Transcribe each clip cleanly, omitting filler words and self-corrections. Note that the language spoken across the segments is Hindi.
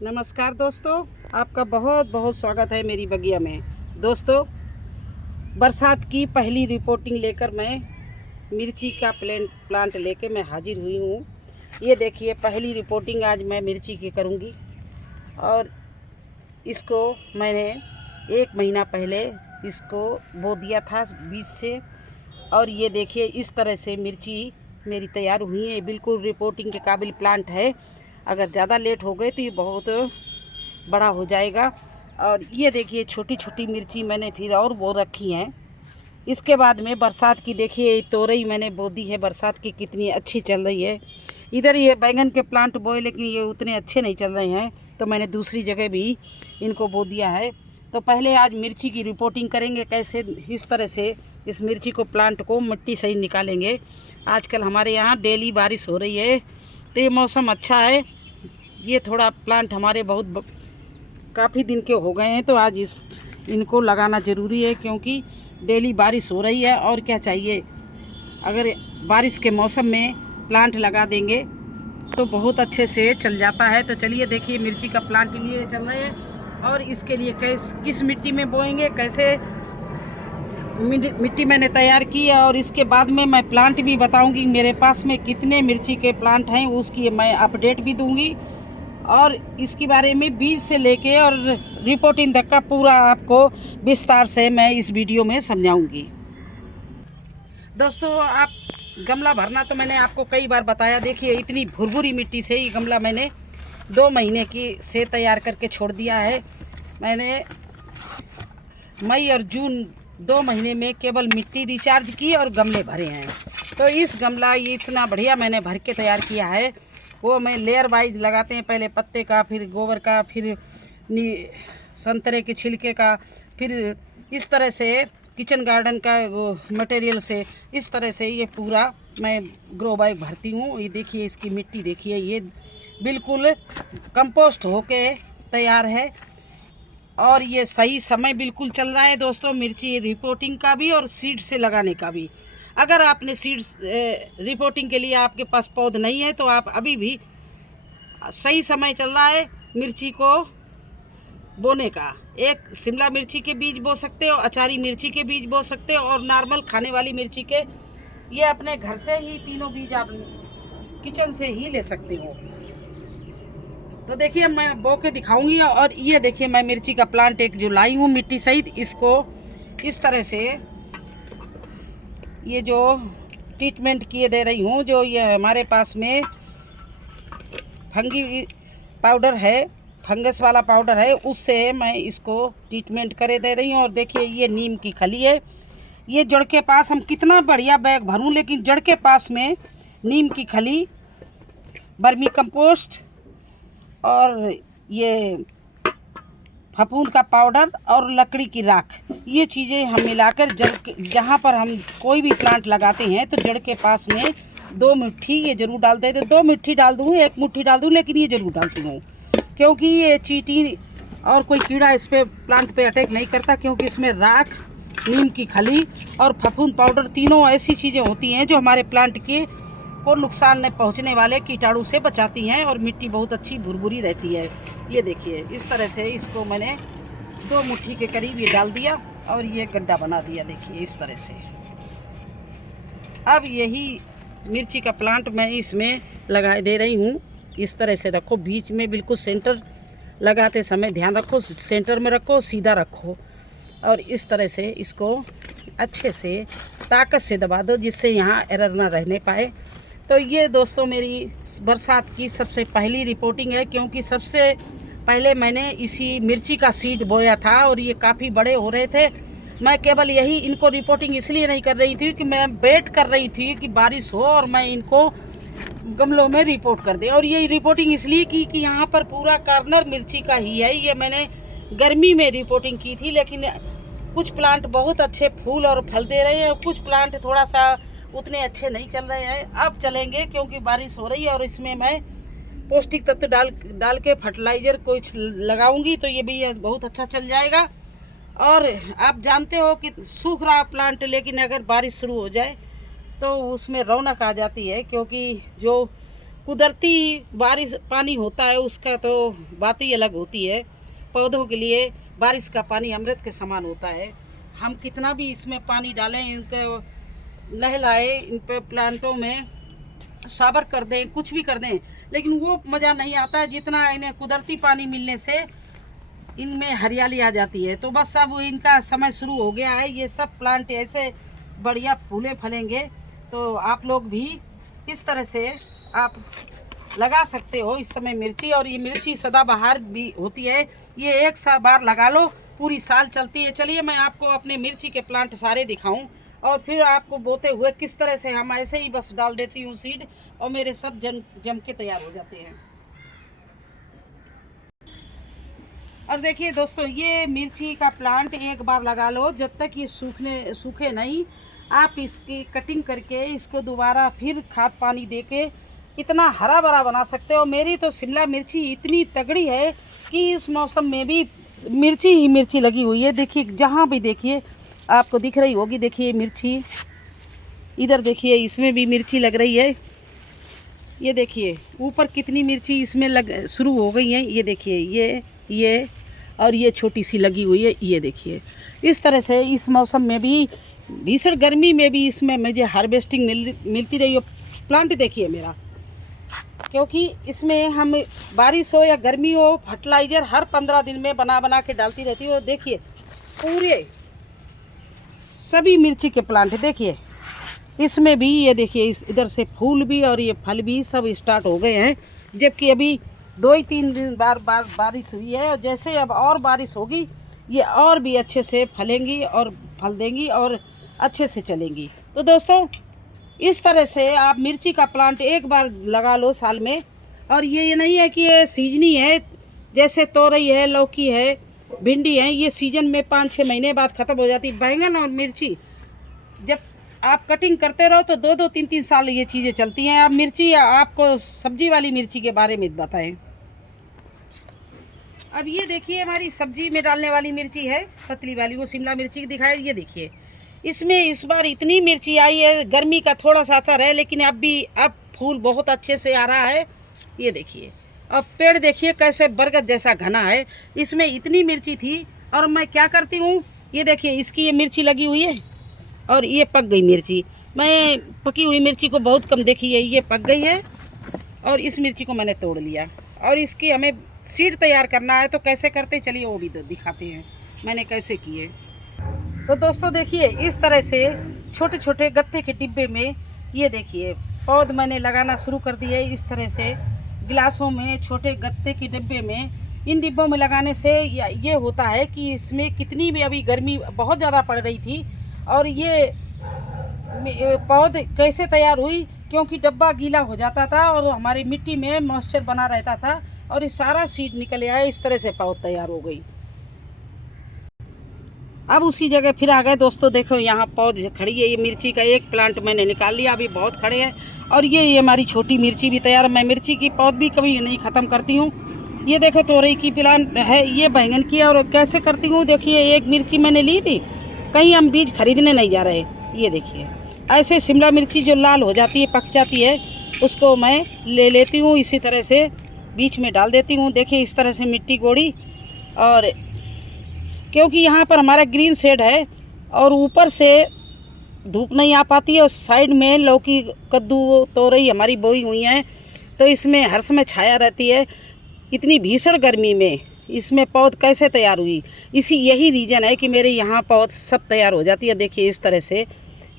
नमस्कार दोस्तों, आपका बहुत बहुत स्वागत है मेरी बगिया में। दोस्तों, बरसात की पहली रिपोर्टिंग लेकर मैं मिर्ची का प्लांट लेके मैं हाजिर हुई हूँ। ये देखिए, पहली रिपोर्टिंग आज मैं मिर्ची की करूँगी और इसको मैंने 1 महीना पहले इसको बो दिया था बीज से। और ये देखिए, इस तरह से मिर्ची मेरी तैयार हुई है। बिल्कुल रिपोर्टिंग के काबिल प्लांट है। अगर ज़्यादा लेट हो गए तो ये बहुत बड़ा हो जाएगा। और ये देखिए, छोटी छोटी मिर्ची मैंने फिर और बो रखी हैं। इसके बाद में बरसात की देखिए, तोरई मैंने बो दी है। बरसात की कितनी अच्छी चल रही है। इधर ये बैंगन के प्लांट बोए, लेकिन ये उतने अच्छे नहीं चल रहे हैं, तो मैंने दूसरी जगह भी इनको बो दिया है। तो पहले आज मिर्ची की रिपोर्टिंग करेंगे, कैसे इस तरह से इस मिर्ची को प्लांट को मिट्टी सही निकालेंगे। आजकल हमारे यहाँ डेली बारिश हो रही है, तो ये मौसम अच्छा है। ये थोड़ा प्लांट हमारे बहुत काफ़ी दिन के हो गए हैं, तो आज इनको लगाना ज़रूरी है, क्योंकि डेली बारिश हो रही है। और क्या चाहिए, अगर बारिश के मौसम में प्लांट लगा देंगे तो बहुत अच्छे से चल जाता है। तो चलिए देखिए, मिर्ची का प्लांट लिए चल रहे हैं और इसके लिए किस मिट्टी में बोएंगे, कैसे मिट्टी मैंने तैयार की है। और इसके बाद में मैं प्लांट भी बताऊंगी, मेरे पास में कितने मिर्ची के प्लांट हैं उसकी मैं अपडेट भी दूंगी। और इसके बारे में बीज से लेके और रिपोर्टिंग तक का पूरा आपको विस्तार से मैं इस वीडियो में समझाऊंगी। दोस्तों, आप गमला भरना तो मैंने आपको कई बार बताया। देखिए, इतनी भुरभुरी मिट्टी से ये गमला मैंने 2 महीने की से तैयार करके छोड़ दिया है। मैंने मई और जून 2 महीने में केवल मिट्टी रिचार्ज की और गमले भरे हैं। तो इस गमला ये इतना बढ़िया मैंने भर के तैयार किया है। वो मैं लेयर वाइज लगाते हैं, पहले पत्ते का, फिर गोबर का, फिर संतरे के छिलके का, फिर इस तरह से किचन गार्डन का वो मटेरियल से, इस तरह से ये पूरा मैं ग्रो बैग भरती हूँ। ये देखिए, इसकी मिट्टी देखिए, ये बिल्कुल कंपोस्ट होके तैयार है। और ये सही समय बिल्कुल चल रहा है दोस्तों, मिर्ची रिपोर्टिंग का भी और सीड से लगाने का भी। अगर आपने सीड्स रिपोर्टिंग के लिए आपके पास पौध नहीं है, तो आप अभी भी सही समय चल रहा है मिर्ची को बोने का। एक शिमला मिर्ची के बीज बो सकते हो, अचारी मिर्ची के बीज बो सकते हो, और नॉर्मल खाने वाली मिर्ची के, ये अपने घर से ही तीनों बीज आप किचन से ही ले सकते हो। तो देखिए, मैं बो के दिखाऊंगी। और ये देखिए, मैं मिर्ची का प्लांट एक जो लाई हूँ मिट्टी सहित, इसको इस तरह से ये जो ट्रीटमेंट किए दे रही हूँ, जो ये हमारे पास में फंगी पाउडर है, फंगस वाला पाउडर है, उससे मैं इसको ट्रीटमेंट करे दे रही हूँ। और देखिए, ये नीम की खली है। ये जड़ के पास हम कितना बढ़िया बैग भरूं, लेकिन जड़ के पास में नीम की खली, वर्मी कंपोस्ट और ये फफूंद का पाउडर और लकड़ी की राख, ये चीज़ें हम मिलाकर जहाँ पर हम कोई भी प्लांट लगाते हैं तो जड़ के पास में 2 मुट्ठी ये ज़रूर डाल देते। 2 मुट्ठी डाल दूँ, 1 मुट्ठी डाल दूँ, लेकिन ये ज़रूर डालती हूँ, क्योंकि ये चींटी और कोई कीड़ा इस पे प्लांट पे अटैक नहीं करता। क्योंकि इसमें राख, नीम की खली और फफूंद पाउडर, तीनों ऐसी चीज़ें होती हैं जो हमारे प्लांट के को नुकसान नहीं पहुंचने वाले कीटाणु से बचाती हैं। और मिट्टी बहुत अच्छी भुरभुरी रहती है। ये देखिए, इस तरह से इसको मैंने 2 मुट्ठी के करीब ये डाल दिया और ये गड्ढा बना दिया। देखिए, इस तरह से अब यही मिर्ची का प्लांट मैं इसमें लगा दे रही हूँ। इस तरह से रखो, बीच में बिल्कुल सेंटर लगाते समय ध्यान रखो, सेंटर में रखो, सीधा रखो। और इस तरह से इसको अच्छे से ताकत से दबा दो, जिससे यहाँ एरर ना रहने पाए। तो ये दोस्तों, मेरी बरसात की सबसे पहली रिपोर्टिंग है, क्योंकि सबसे पहले मैंने इसी मिर्ची का सीड बोया था और ये काफ़ी बड़े हो रहे थे। मैं केवल यही इनको रिपोर्टिंग इसलिए नहीं कर रही थी कि मैं वेट कर रही थी कि बारिश हो और मैं इनको गमलों में रिपोर्ट कर दे। और ये रिपोर्टिंग इसलिए की कि यहाँ पर पूरा कार्नर मिर्ची का ही है। ये मैंने गर्मी में रिपोर्टिंग की थी, लेकिन कुछ प्लांट बहुत अच्छे फूल और फल दे रहे हैं, कुछ प्लांट थोड़ा सा उतने अच्छे नहीं चल रहे हैं। अब चलेंगे, क्योंकि बारिश हो रही है और इसमें मैं पौष्टिक तत्व डाल के फर्टिलाइज़र कुछ लगाऊंगी, तो ये भी बहुत अच्छा चल जाएगा। और आप जानते हो कि सूख रहा प्लांट, लेकिन अगर बारिश शुरू हो जाए तो उसमें रौनक आ जाती है। क्योंकि जो कुदरती बारिश पानी होता है उसका तो बात ही अलग होती है। पौधों के लिए बारिश का पानी अमृत के समान होता है। हम कितना भी इसमें पानी डालें, इनको नहलाएं, इन पे प्लांटों में साबर कर दें, कुछ भी कर दें, लेकिन वो मज़ा नहीं आता जितना इन्हें कुदरती पानी मिलने से इनमें हरियाली आ जाती है। तो बस अब इनका समय शुरू हो गया है। ये सब प्लांट ऐसे बढ़िया फूले फलेंगे। तो आप लोग भी इस तरह से आप लगा सकते हो इस समय मिर्ची। और ये मिर्ची सदाबहार भी होती है। ये एक बार लगा लो, पूरी साल चलती है। चलिए मैं आपको अपने मिर्ची के प्लांट सारे दिखाऊं और फिर आपको बोते हुए किस तरह से हम ऐसे ही बस डाल देती हूँ सीड और मेरे सब जम के तैयार हो जाते हैं। और देखिए दोस्तों, ये मिर्ची का प्लांट एक बार लगा लो, जब तक ये सूखे नहीं, आप इसकी कटिंग करके इसको दोबारा फिर खाद पानी देके इतना हरा भरा बना सकते हो। मेरी तो शिमला मिर्ची इतनी तगड़ी है कि इस मौसम में भी मिर्ची ही मिर्ची लगी हुई है। देखिए जहाँ भी देखिए आपको दिख रही होगी। देखिए मिर्ची, इधर देखिए इसमें भी मिर्ची लग रही है। ये देखिए ऊपर कितनी मिर्ची इसमें लग शुरू हो गई हैं। ये देखिए ये और ये छोटी सी लगी हुई है। ये देखिए इस तरह से इस मौसम में भी, भीषण गर्मी में भी इसमें मुझे हार्वेस्टिंग मिलती रही हो। प्लांट देखिए मेरा, क्योंकि इसमें हम बारिश हो या गर्मी हो, फर्टिलाइज़र हर 15 दिन में बना के डालती रहती हूँ। देखिए पूरे सभी मिर्ची के प्लांट देखिए, इसमें भी ये देखिए इधर से फूल भी और ये फल भी सब स्टार्ट हो गए हैं। जबकि अभी 2 ही 3 दिन बार बारिश हुई है, और जैसे अब और बारिश होगी ये और भी अच्छे से फलेंगी और फल देंगी और अच्छे से चलेंगी। तो दोस्तों इस तरह से आप मिर्ची का प्लांट एक बार लगा लो साल में। और ये नहीं है कि ये सीजनी है, जैसे तोरई है, लौकी है, भिंडी है, ये सीजन में 5-6 महीने बाद ख़त्म हो जाती। बैंगन और मिर्ची जब आप कटिंग करते रहो तो 2-2, 3-3 साल ये चीज़ें चलती हैं। आप मिर्ची, आपको सब्जी वाली मिर्ची के बारे में बताएं। अब ये देखिए हमारी सब्जी में डालने वाली मिर्ची है, पतली वाली, वो शिमला मिर्ची दिखाई। ये देखिए इसमें इस बार इतनी मिर्ची आई है। गर्मी का थोड़ा सा असर है, लेकिन अब फूल बहुत अच्छे से आ रहा है। ये देखिए अब पेड़ देखिए कैसे बरगद जैसा घना है। इसमें इतनी मिर्ची थी और मैं क्या करती हूँ, ये देखिए इसकी ये मिर्ची लगी हुई है और ये पक गई मिर्ची। मैं पकी हुई मिर्ची को बहुत कम देखी है, ये पक गई है और इस मिर्ची को मैंने तोड़ लिया। और इसकी हमें सीड तैयार करना है, तो कैसे करते चलिए वो भी दिखाते हैं मैंने कैसे किए। तो दोस्तों देखिए इस तरह से छोटे छोटे गत्ते के डिब्बे में ये देखिए पौध मैंने लगाना शुरू कर दिए। इस तरह से गिलासों में, छोटे गत्ते के डिब्बे में, इन डिब्बों में लगाने से ये होता है कि इसमें कितनी भी अभी गर्मी बहुत ज़्यादा पड़ रही थी और ये पौध कैसे तैयार हुई, क्योंकि डब्बा गीला हो जाता था और हमारी मिट्टी में मॉइस्चर बना रहता था और ये सारा सीड निकल आया। इस तरह से पौध तैयार हो गई। अब उसी जगह फिर आ गए दोस्तों। देखो यहाँ पौध खड़ी है, ये मिर्ची का एक प्लांट मैंने निकाल लिया, अभी बहुत खड़े हैं। और ये हमारी छोटी मिर्ची भी तैयार। मैं मिर्ची की पौध भी कभी नहीं ख़त्म करती हूँ। ये देखो तोरई की प्लांट है, ये बैंगन की। और कैसे करती हूँ देखिए, एक मिर्ची मैंने ली थी, कहीं हम बीज खरीदने नहीं जा रहे। ये देखिए ऐसे शिमला मिर्ची जो लाल हो जाती है, पक जाती है, उसको मैं ले लेती हूँ, इसी तरह से बीच में डाल देती हूँ। देखिए इस तरह से मिट्टी गोड़ी। और क्योंकि यहाँ पर हमारा ग्रीन शेड है और ऊपर से धूप नहीं आ पाती है और साइड में लौकी, कद्दू, तोरई हमारी बोई हुई हैं, तो इसमें हर समय छाया रहती है। इतनी भीषण गर्मी में इसमें पौध कैसे तैयार हुई, यही रीज़न है कि मेरे यहाँ पौध सब तैयार हो जाती है। देखिए इस तरह से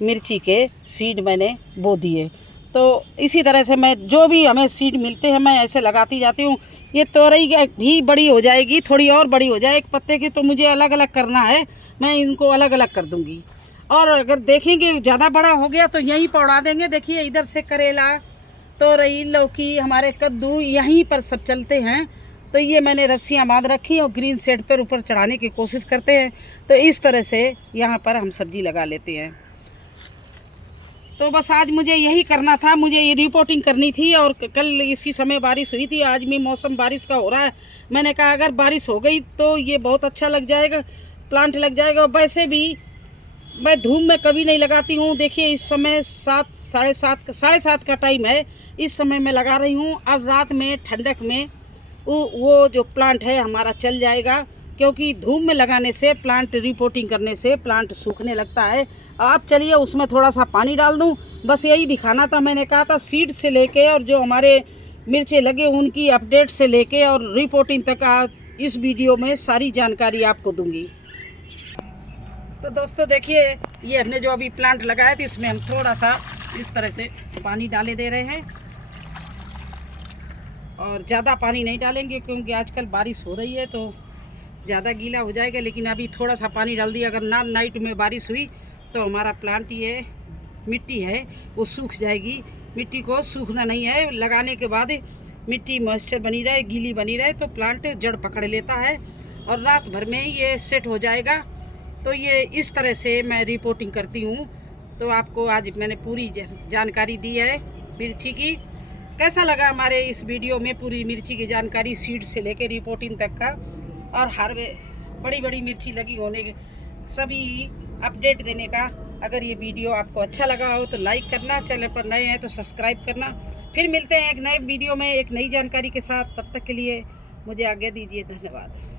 मिर्ची के सीड मैंने बो दिए। तो इसी तरह से मैं जो भी हमें सीड मिलते हैं मैं ऐसे लगाती जाती हूँ। ये तोरई भी बड़ी हो जाएगी, थोड़ी और बड़ी हो जाए एक पत्ते की, तो मुझे अलग अलग करना है, मैं इनको अलग अलग कर दूँगी। और अगर देखेंगे ज़्यादा बड़ा हो गया तो यहीं पौड़ा देंगे। देखिए इधर से करेला, तोरई, लौकी, हमारे कद्दू यहीं पर सब चलते हैं। तो ये मैंने रस्सियाँ बांध रखी और ग्रीन शेड पर ऊपर चढ़ाने की कोशिश करते हैं। तो इस तरह से यहाँ पर हम सब्जी लगा लेते हैं। तो बस आज मुझे यही करना था, मुझे ये रिपोर्टिंग करनी थी। और कल इसी समय बारिश हुई थी, आज भी मौसम बारिश का हो रहा है। मैंने कहा अगर बारिश हो गई तो ये बहुत अच्छा लग जाएगा, प्लांट लग जाएगा। वैसे भी मैं धूप में कभी नहीं लगाती हूँ। देखिए इस समय 7 साढ़े 7 का टाइम है। इस समय मैं लगा रही हूँ। अब रात में ठंडक में वो जो प्लांट है हमारा चल जाएगा, क्योंकि धूप में लगाने से प्लांट रिपोर्टिंग करने से प्लांट सूखने लगता है। आप चलिए उसमें थोड़ा सा पानी डाल दूँ, बस यही दिखाना था। मैंने कहा था सीड से लेके और जो हमारे मिर्चे लगे उनकी अपडेट से लेके और रिपोर्टिंग तक इस वीडियो में सारी जानकारी आपको दूंगी। तो दोस्तों देखिए, ये हमने जो अभी प्लांट लगाया था इसमें हम थोड़ा सा इस तरह से पानी डाले दे रहे हैं, और ज़्यादा पानी नहीं डालेंगे क्योंकि आजकल बारिश हो रही है तो ज़्यादा गीला हो जाएगा। लेकिन अभी थोड़ा सा पानी डाल दिया, अगर नाइट में बारिश हुई तो हमारा प्लांट ये मिट्टी है वो सूख जाएगी। मिट्टी को सूखना नहीं है, लगाने के बाद मिट्टी मॉइस्चर बनी रहे, गीली बनी रहे तो प्लांट जड़ पकड़ लेता है और रात भर में ये सेट हो जाएगा। तो ये इस तरह से मैं रिपोर्टिंग करती हूँ। तो आपको आज मैंने पूरी जानकारी दी है मिर्ची की। कैसा लगा हमारे इस वीडियो में पूरी मिर्ची की जानकारी सीड से लेकर रिपोर्टिंग तक का, और हर बड़ी बड़ी मिर्ची लगी होने के सभी अपडेट देने का। अगर ये वीडियो आपको अच्छा लगा हो तो लाइक करना, चैनल पर नए हैं तो सब्सक्राइब करना। फिर मिलते हैं एक नए वीडियो में एक नई जानकारी के साथ। तब तक के लिए मुझे आज्ञा दीजिए। धन्यवाद।